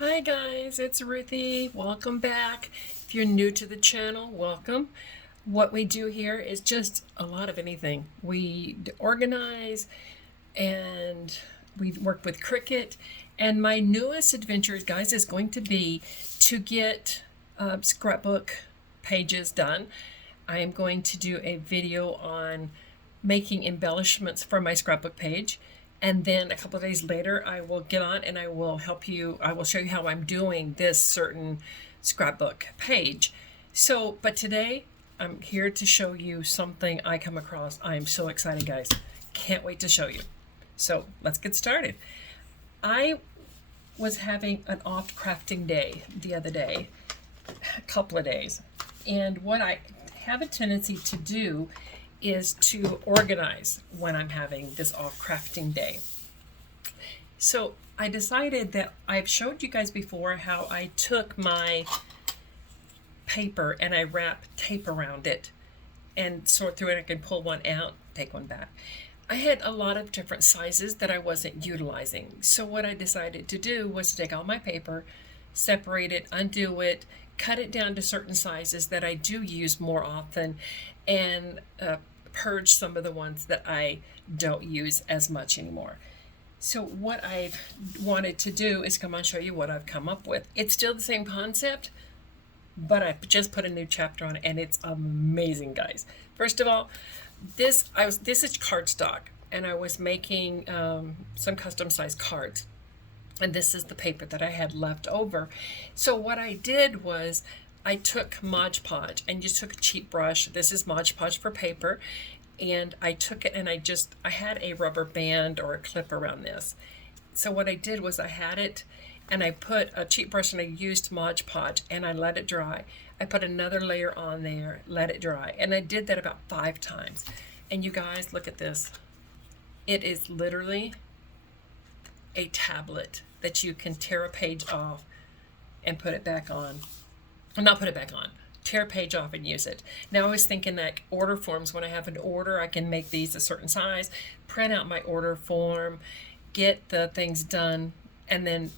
Hi guys, it's Ruthie. Welcome back. If you're new to the channel, welcome. What we do here is just a lot of anything. We organize and we work with Cricut. And my newest adventure, guys, is going to be to get scrapbook pages done. I am going to do a video on making embellishments for my scrapbook page. And then a couple of days later, I will get on and I will help you. I will show you how I'm doing this certain scrapbook page. But today I'm here to show you something I come across. I am so excited, guys. Can't wait to show you. So let's get started. I was having an off crafting day the other day, a couple of days. And what I have a tendency to do is to organize when I'm having this off crafting day. So I decided that I've showed you guys before how I took my paper and I wrap tape around it and sort through it. I can pull one out, take one back. I had a lot of different sizes that I wasn't utilizing. So what I decided to do was take all my paper, separate it, undo it, cut it down to certain sizes that I do use more often, and purge some of the ones that I don't use as much anymore. So what I've wanted to do is come and show you what I've come up with. It's still the same concept, but I just put a new chapter on it, and it's amazing, guys. First of all, this is cardstock, and I was making some custom sized cards. And this is the paper that I had left over. So what I did was I took Mod Podge and just took a cheap brush. This is Mod Podge for paper. And I took it and I had a rubber band or a clip around this. So what I did was I had it and I put a cheap brush and I used Mod Podge and I let it dry. I put another layer on there, let it dry. And I did that about 5 times. And you guys, look at this. It is literally a tablet that you can tear a page off and put it back on. Well, not put it back on. Tear a page off and use it. Now I was thinking that order forms, when I have an order, I can make these a certain size, print out my order form, get the things done, and then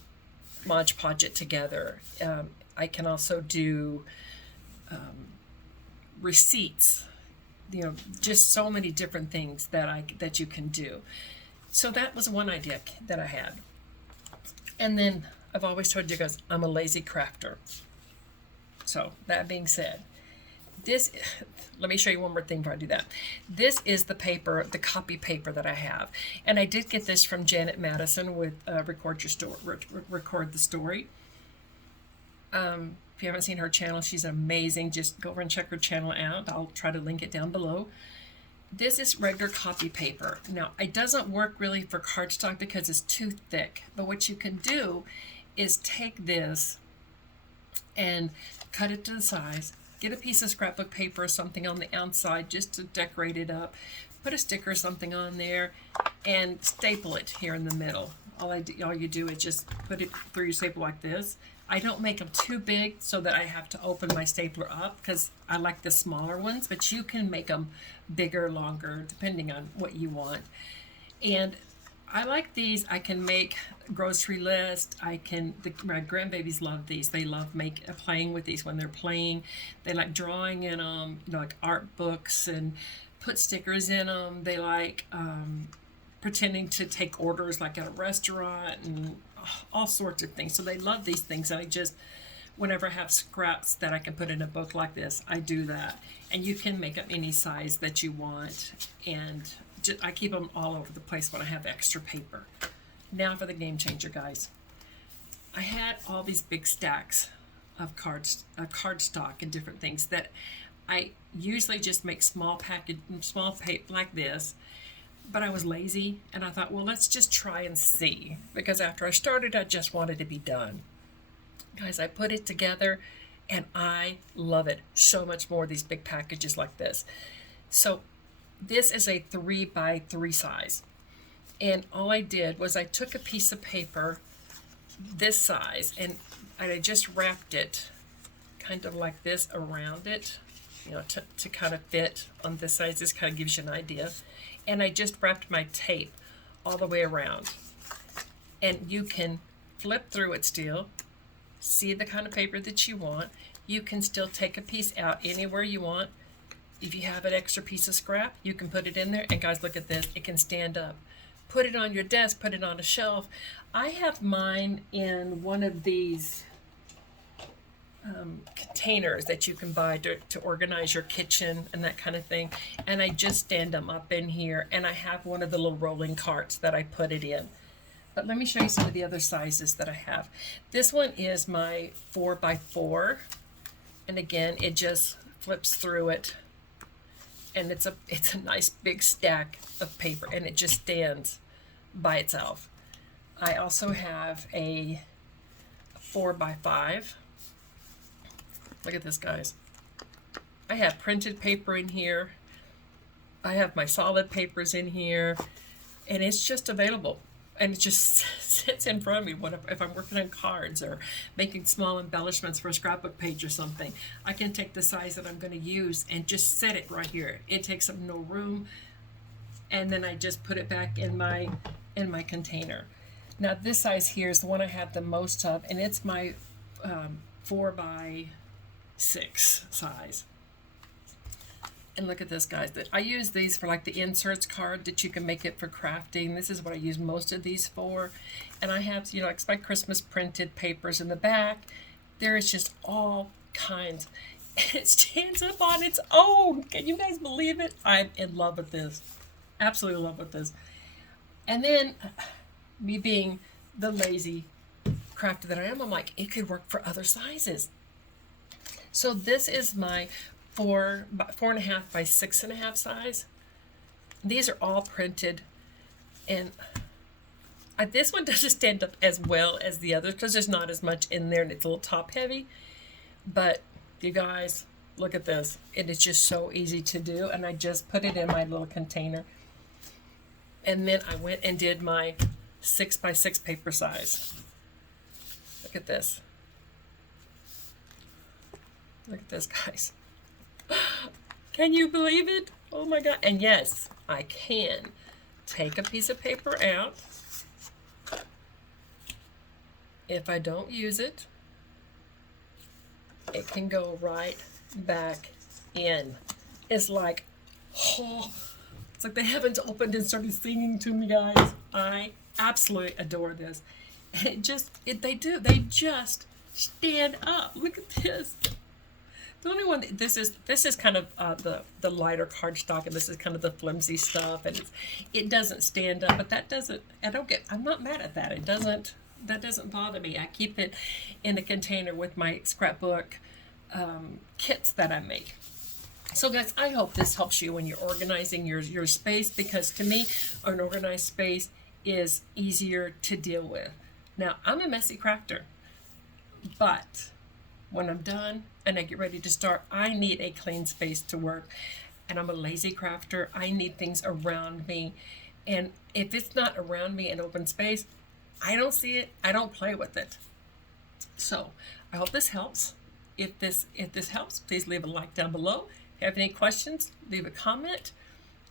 Mod Podge it together. I can also do receipts, just so many different things that you can do. So that was one idea that I had. And then I've always told you guys I'm a lazy crafter. So that being said, let me show you one more thing before I do that. This is the paper, the copy paper that I have. And I did get this from Janet Madison with Record the Story. If you haven't seen her channel, she's amazing. Just go over and check her channel out. I'll try to link it down below. This is regular copy paper. Now, it doesn't work really for cardstock because it's too thick. But what you can do is take this and cut it to the size. Get a piece of scrapbook paper or something on the outside just to decorate it up. Put a sticker or something on there and staple it here in the middle. All you do is just put it through your staple like this. I don't make them too big so that I have to open my stapler up because I like the smaller ones, but you can make them bigger, longer, depending on what you want. And I like these. I can make grocery list. My grandbabies love these. They love playing with these when they're playing. They like drawing in them, like art books, and put stickers in them. They like pretending to take orders like at a restaurant and all sorts of things. So they love these things. And whenever I have scraps that I can put in a book like this, I do that. And you can make up any size that you want. And I keep them all over the place when I have extra paper. Now for the game changer, guys. I had all these big stacks of cardstock and different things that I usually just make small paper like this. But I was lazy and I thought, well, let's just try and see. Because after I started, I just wanted to be done. Guys, I put it together and I love it so much more, these big packages like this. So this is a 3x3 size. And all I did was I took a piece of paper this size and I just wrapped it kind of like this around it, to kind of fit on this size. This kind of gives you an idea. And I just wrapped my tape all the way around. And you can flip through it still see the kind of paper that you want. You can still take a piece out anywhere you want. If you have an extra piece of scrap, you can put it in there. And guys, look at this. It can stand up. Put it on your desk, put it on a shelf. I have mine in one of these containers that you can buy to organize your kitchen and that kind of thing. And I just stand them up in here, and I have one of the little rolling carts that I put it in. But let me show you some of the other sizes that I have. This one is my 4x4, and again, it just flips through it, and it's a nice big stack of paper, and it just stands by itself. I also have a 4x5. Look at this, guys. I have printed paper in here. I have my solid papers in here, and it's just available. And it just sits in front of me if I'm working on cards or making small embellishments for a scrapbook page or something. I can take the size that I'm going to use and just set it right here. It takes up no room, and then I just put it back in my container. Now this size here is the one I have the most of, and it's my 4x6 size. And look at this, guys. I use these for like the inserts card that you can make it for crafting. This is what I use most of these for. And I have, you know, like my Christmas printed papers in the back. There is just all kinds. It stands up on its own. Can you guys believe it? I'm in love with this. Absolutely in love with this. And then, me being the lazy crafter that I am, I'm like, it could work for other sizes. So this is my 4.5 by 6.5 size. These are all printed, and this one doesn't stand up as well as the others because there's not as much in there and it's a little top heavy. But you guys, look at this. It is just so easy to do, and I just put it in my little container. And then I went and did my 6x6 paper size. Look at this. Look at this, guys. Can you believe it? Oh my God. And yes, I can take a piece of paper out. If I don't use it, it can go right back in. It's like, oh, it's like the heavens opened and started singing to me, guys. I absolutely adore this. And they just stand up. Look at this. The only one, this is kind of the lighter cardstock, and this is kind of the flimsy stuff, and it doesn't stand up, but I'm not mad at that. That doesn't bother me. I keep it in a container with my scrapbook kits that I make. So guys, I hope this helps you when you're organizing your space, because to me, an organized space is easier to deal with. Now, I'm a messy crafter, but when I'm done and I get ready to start, I need a clean space to work. And I'm a lazy crafter. I need things around me. And if it's not around me in open space, I don't see it. I don't play with it. So I hope this helps. If this helps, please leave a like down below. If you have any questions, leave a comment.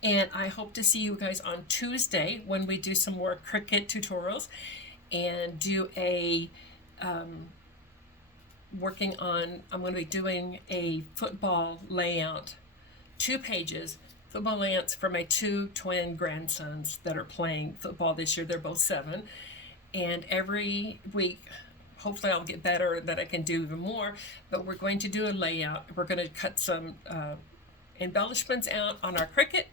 And I hope to see you guys on Tuesday when we do some more Cricut tutorials and do a I'm going to be doing a football layout, 2 pages, football layouts for my 2 twin grandsons that are playing football this year. They're both 7. And every week, hopefully I'll get better, that I can do even more, but we're going to do a layout. We're going to cut some embellishments out on our Cricut,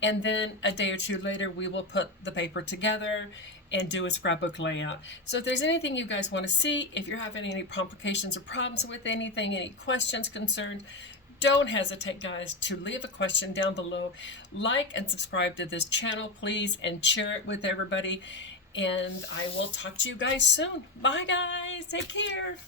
and then a day or 2 later, we will put the paper together and do a scrapbook layout. So if there's anything you guys want to see, if you're having any complications or problems with anything, any questions, concerns, don't hesitate, guys, to leave a question down below. Like and subscribe to this channel, please, and share it with everybody. And I will talk to you guys soon. Bye, guys. Take care.